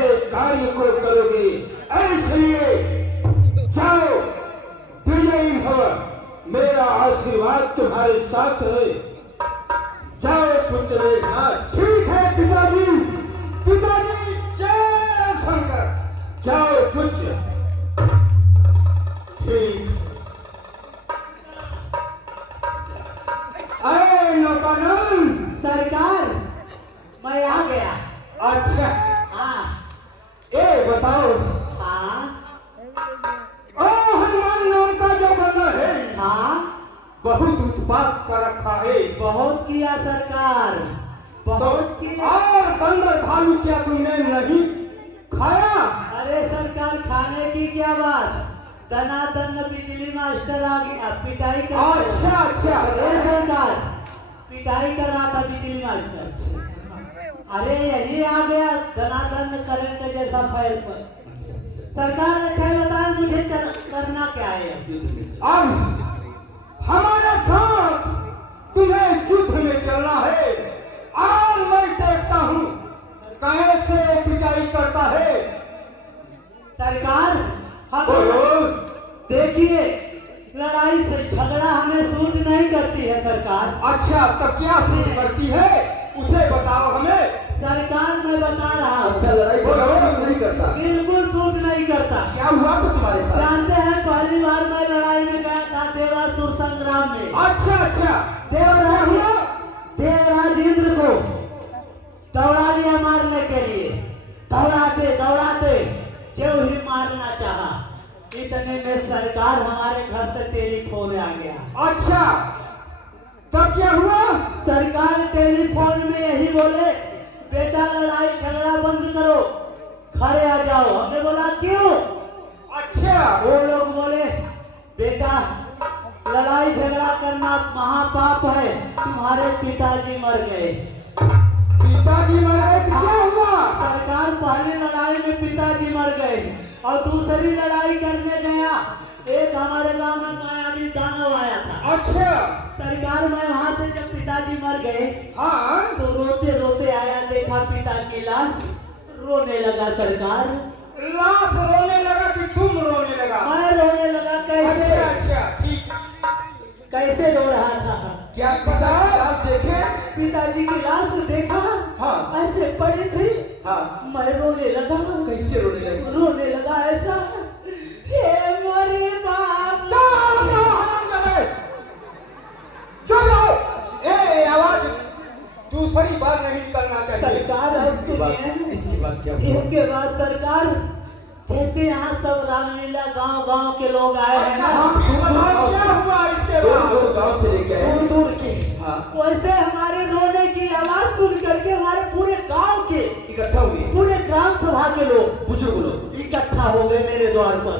मेरे कार्य को करोगे। इसलिए जाओ, विजयी भव, मेरा आशीर्वाद तुम्हारे साथ है। जाओ पुत्र मेघनाथ। ठीक है पिताजी, पिताजी जय शंकर। जाओ पुत्र। ठीक। अरे नौकानन। सरकार, मैं आ गया। अच्छा, हाँ। ए बताओ। हाँ। ओ हनुमान नाम का जो बंदर है, हाँ। बहुत उत्पात कर रखा है। बहुत किया सरकार, बहुत किया। और बंदर भालू क्या तुमने नहीं खाया? अरे सरकार, खाने की क्या बात, दनादन बिजली मास्टर आ गया, पिटाई कर। अच्छा अच्छा। अरे सरकार, पिटाई कर रहा था बिजली मास्टर। अरे यही आ गया दनादन करंट जैसा फायर पर। सरकार अच्छा बताए मुझे करना क्या है? अब हमारे साथ तुम्हें युद्ध में चलना है। और मैं देखता हूँ कैसे पिटाई करता है। सरकार, हम बोलो। देखिए, लड़ाई से झगड़ा हमें सूट नहीं करती है सरकार। अच्छा, तब क्या सूट करती है उसे बताओ हमें। सरकार, मैं बता रहा हूँ। अच्छा, लड़ाई नहीं करता, बिल्कुल सूट नहीं करता। क्या हुआ तो तुम्हारे साथ? जानते हैं, पहली बार मैं लड़ाई में गया था देवासुर संग्राम में। अच्छा अच्छा। देवराज इंद्र को दौड़ा लिया मारने के लिए। दौड़ाते दौड़ाते जो ही मारना चाहा, इतने में सरकार हमारे घर से टेलीफोन आ गया। अच्छा, तब क्या हुआ? सरकार टेलीफोन में यही बोले, बेटा लड़ाई झगड़ा बंद करो, घरे आ जाओ। हमने बोला क्यों? अच्छा। वो लोग बोले, बेटा लड़ाई झगड़ा करना महापाप है, तुम्हारे पिताजी मर गए। पिताजी मर गए तो क्या हुआ? सरकार, पहली लड़ाई में पिताजी मर गए और दूसरी लड़ाई करने गया, एक हमारे गांव में मायावी दानव आया था। अच्छा। सरकार, मैं वहां से जब पिताजी मर गए, हाँ, तो रोते रोते आया, देखा पिता की लाश, रोने लगा सरकार। लाश रोने लगा कि तुम रोने लगा? मैं रोने लगा। कैसे? अच्छा अच्छा, ठीक। कैसे रो रहा था? क्या पता? लाश देखे? पिताजी की लाश देखा। हाँ। ऐसे पड़ी थी। हाँ। मैं रोने लगा। कैसे रोने लगे? रोने लगा ऐसा, हे मोरे बाप। चलो, ए आवाज दूसरी बार नहीं करना चाहिए। सरकार, इसके बाद क्या हुआ? इसके बाद सरकार, जैसे यहाँ सब रामलीला गांव गांव के लोग आए हैं ना, क्या हुआ इसके बाद? दूर गांव से लेके आए, दूर दूर के। हाँ। वैसे हमारे रोने की आवाज सुन करके हमारे पूरे गांव के इकट्ठा हुए, पूरे ग्राम सभा के लोग, बुजुर्ग लोग इकट्ठा हो गए मेरे द्वार पर।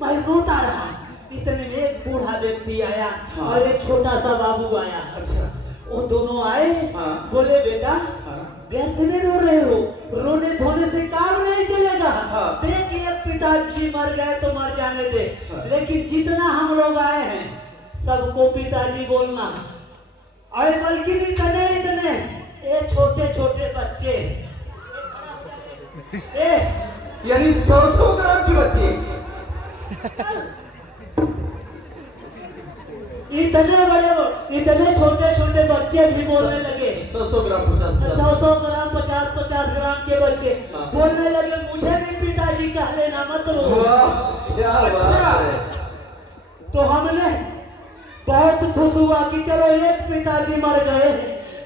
मैं रोता रहा, इतने में एक बूढ़ा व्यक्ति आया। हाँ। और एक छोटा सा बाबू आया। अच्छा। वो दोनों आए। हाँ। बोले, बेटा हाँ। व्यर्थ में रो रहे हो, रोने धोने से काम नहीं चलेगा। हाँ। देख, एक पिताजी मर गए तो मर जाने दे। हाँ। लेकिन जितना हम लोग आए हैं, सबको पिताजी बोलना। और बल्कि इतने इतने ये छोटे छोटे बच्चे, यानी 100 ग्राम के बच्चे, इतने बड़े इतने छोटे छोटे बच्चे भी बोलने लगे। 100 ग्राम 100 ग्राम 50 ग्राम के बच्चे। हाँ। बोलने लगे, मुझे भी पिताजी कह लेना, मत रो। क्या बात है। तो हमने बहुत खुश हुआ कि चलो एक पिताजी मर गए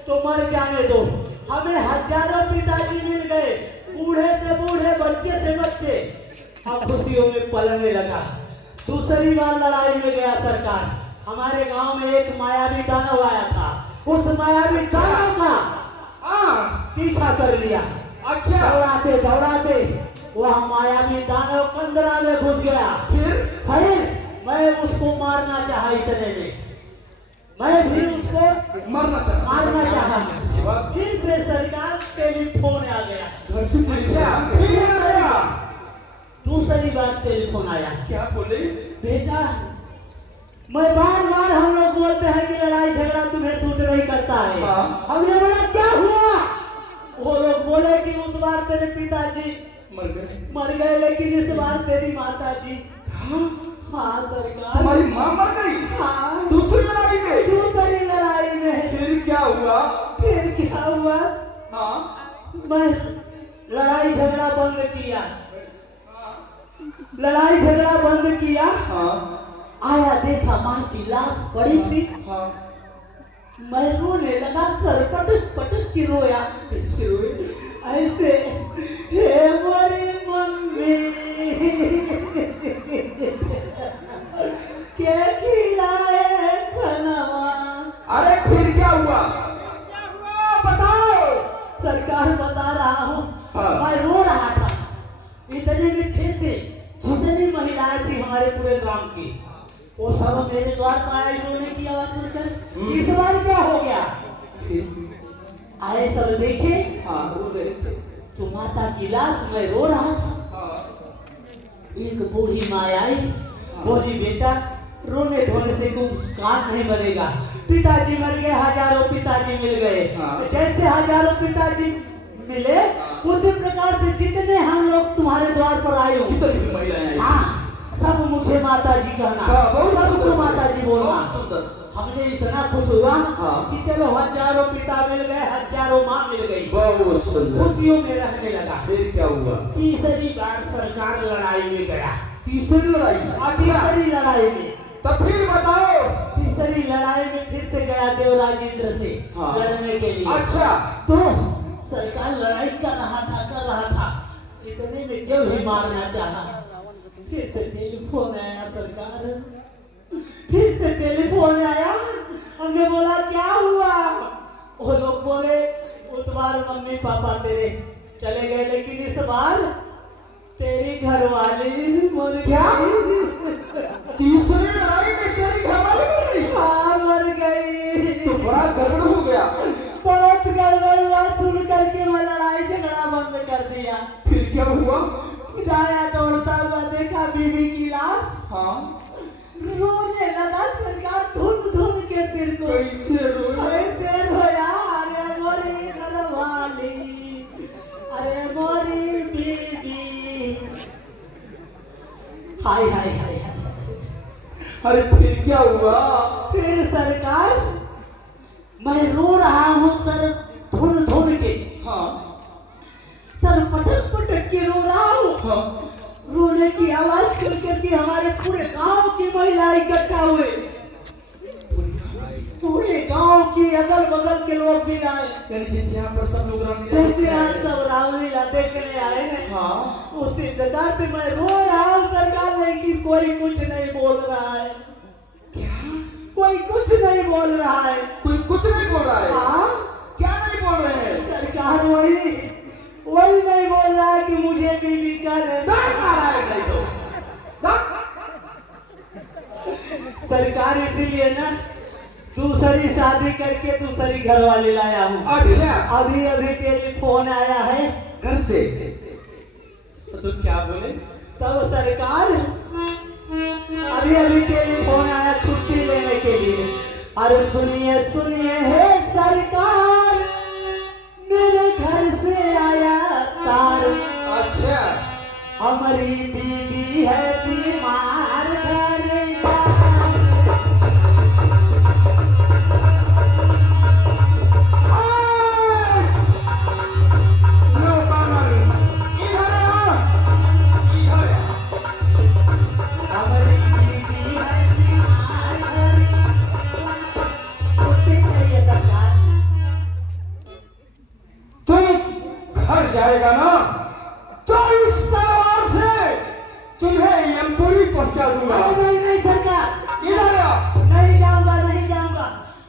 तो मर जाने दो, हमें हजारों पिताजी मिल गए, बूढ़े से बूढ़े, बच्चे से बच्चे। हम खुशियों में पलने लगा। दूसरी बार लड़ाई में गया सरकार, हमारे गांव में एक मायावी दानव आया था। उस मायावी दानव का पीछा कर लिया। अच्छा। दौड़ाते दौड़ाते वह मायावी दानव कंदरा में घुस गया। फिर मैं उसको मारना चाहा, इतने में मैं भी उसको मारना चाहा। फिर से सरकार टेलीफोन आ गया। घर से पुलिस आया। दूसरी बार टेलीफोन आया। क्या बोले? बेटा, मैं बार बार हम लोग बोलते हैं कि लड़ाई झगड़ा तुम्हें सूट नहीं करता है। हाँ। हमने बोला क्या हुआ? वो लोग बोले कि उस बार तेरे पिताजी मर गए, लेकिन इस बार तेरी माता जी। हाँ सरकार। तुम्हारी माँ मर गई? हाँ। दूसरी लड़ाई में? दूसरी लड़ाई में। फिर क्या हुआ? फिर क्या हुआ? हाँ। मैं लड़ाई झगड़ा बंद किया। लड़ाई झगड़ा बंद किया। हाँ। आया देखा माँ की लाश पड़ी थी। हाँ। मैं रोने लगा, सर पटक पटक के रोया। कैसे रोए? ऐसे, हे मेरी मम्मी क्या खिलाए खनवा। अरे फिर क्या हुआ? बताओ। सरकार बता रहा हूँ। हाँ। मैं रो रहा था। इतने में फिर से जितनी महिलाएं थी हमारे पूरे ग्राम की, वो सब मेरे द्वार पर आए रोने की आवाज सुनकर। इस बार क्या हो गया? आए सब देखे। हाँ, रो रहे थे। तो माता की लाश में रो रहा था। एक बूढ़ी माँ आई, बोली बेटा रोने धोने से कुछ काम नहीं बनेगा। पिताजी मर गए, हजारों पिताजी मिल गए। जैसे हजारों पिताजी मिले, उसी प्रकार से जितने हम लोग तुम्हारे द्वार पर आए हो, जितनी भी महिलाएं आई, हाँ, सब मुझे माता जी कहना, सबको माता जी बोलना। हमने इतना खुश हुआ कि चलो हजारों पिता मिल गए, हजारों माँ मिल गई। बहुत सुंदर। खुशियों में रहने लगा। फिर क्या हुआ? तीसरी बार सरकार लड़ाई में गया। तीसरी लड़ाई? तीसरी लड़ाई में। तब फिर बताओ। तीसरी लड़ाई में फिर से गया देवराज इंद्र से लड़ने के लिए। अच्छा। तो सरकार लड़ाई कर रहा था। इतने में जब ही मारना चाहा, फिर से टेलीफोन आया सरकार। फिर से टेलीफोन आया। हमने बोला क्या हुआ? वो लोग बोले उस बार मम्मी पापा तेरे चले गए, लेकिन इस बार तेरी घरवाली मर गई। क्या? तीसरी लड़ाई में तेरी घरवाली मर गई? हाँ मर गई। तो बड़ा गड़बड़ हो गया। बहुत गड़बड़ हुआ। सुन करके मैं लड़ाई झगड़ा बंद कर दिया। फिर क्या हुआ? जाया दौड़ता हुआ देखा बीवी की लाश। हाँ। रोने लगा सरकार, धुन के सिर को। कैसे रोया? ऐसे रोया, अरे मोरी घरवाली, अरे मोरी बीबी। हाय हाय हाय हाय। अरे फिर क्या हुआ? फिर सरकार मैं रो रहा हूँ सर धुन के। हाँ। सर पटक पटक के रो रहा हूँ। हाँ। रोने की आवाज सुन करके हमारे पूरे गांव की महिलाएं इकट्ठा हुए। पूरे गांव की अगल बगल के लोग भी आए। जैसे यहाँ पर सब लोग जैसे यहाँ सब रामलीला देखने आए हैं, हाँ, उसी प्रकार से मैं रो रहा हूँ सरकार, लेकिन कोई कुछ नहीं बोल रहा है। क्या? कोई कुछ नहीं बोल रहा है। कोई कुछ नहीं बोल रहा है? हाँ। क्या नहीं बोल रहे हैं? सरकार वही नहीं बोल रहा है कि मुझे बीबी का नहीं तो सरकार इसीलिए ना दूसरी शादी करके दूसरी घरवाली लाया हूँ। अच्छा। अभी अभी टेलीफोन आया है घर से। तो क्या बोले? तब सरकार अभी अभी टेलीफोन आया छुट्टी लेने के लिए। अरे सुनिए सुनिए हे सरकार, मेरे घर से आया तार। अच्छा। हमारी बीबी है बीमार, घर जा। जाएगा ना तो इस तलवार से तुम्हें यमपुरी पहुंचा दूंगा। नहीं सरकार, इधर आओ। नहीं जाऊंगा नहीं जाऊंगा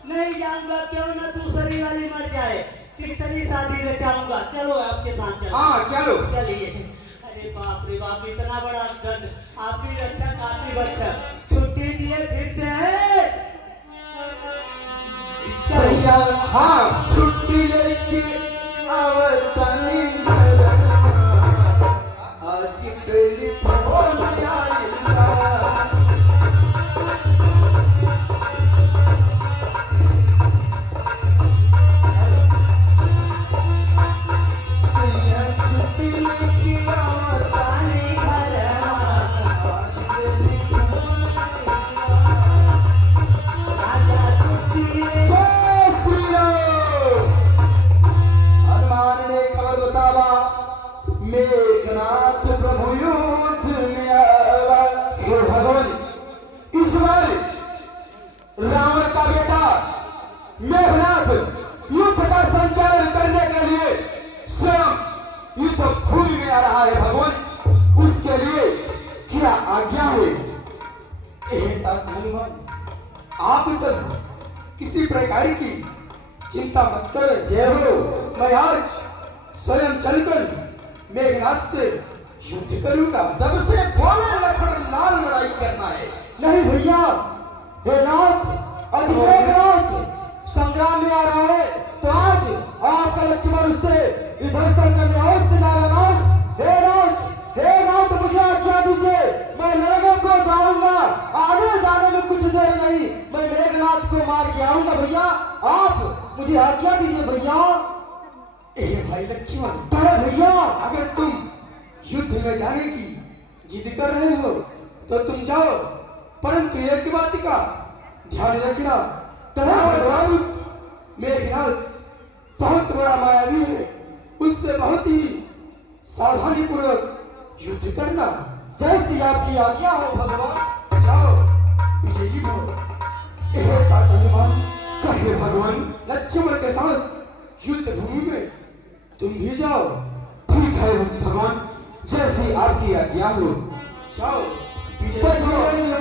नहीं जाऊंगा। क्यों ना दूसरी वाली मर जाए, तीसरी शादी रचाऊंगा। चलो आपके साथ चलो। हाँ चलो। चलिए। अरे बाप रे बाप, इतना बड़ा दंड। आपकी रक्षा काफी बच्चा छुट्टी दिए फिर से। सैया हाँ छुट्टी लेके आवतनी आज टेलीफोन आइला। सैया छुट्टी लेके आ रहा है भगवान, उसके लिए क्या आज्ञा है? हनुमान, आप सब किसी प्रकार की चिंता मत करें। जय हो, मैं आज स्वयं चलकर मेघनाथ से युद्ध करूंगा। तब से बोले लखन लाल लड़ाई करना है। नहीं भैया, हे नाथ, अति मेघनाथ संग्राम में आ रहा है, तो आज आपका लक्ष्मण उससे युद्ध करने अवश्य जाएगा नाथ। हे नाथ, मुझे आज्ञा दीजिए, मैं लड़ने को जाऊंगा। आगे जाने में कुछ देर नहीं, मैं मेघनाथ को मार के आऊंगा। भैया आप मुझे आज्ञा दीजिए भैया। भाई लक्ष्मण, अरे भैया, अगर तुम युद्ध में जाने की जिद कर रहे हो तो तुम जाओ, परंतु एक बात का ध्यान रखना, मेघनाथ बहुत बड़ा मायावी है, उससे बहुत ही सावधानी पूर्वक युद्ध करना। जैसी आपकी आज्ञा हो भगवान। जाओ, विजयी हो। हनुमान, कहे भगवान लक्ष्मण के साथ युद्ध भूमि में तुम भी जाओ। ठीक है भगवान, जैसी आपकी आज्ञा हो। जाओ, विजयी हो।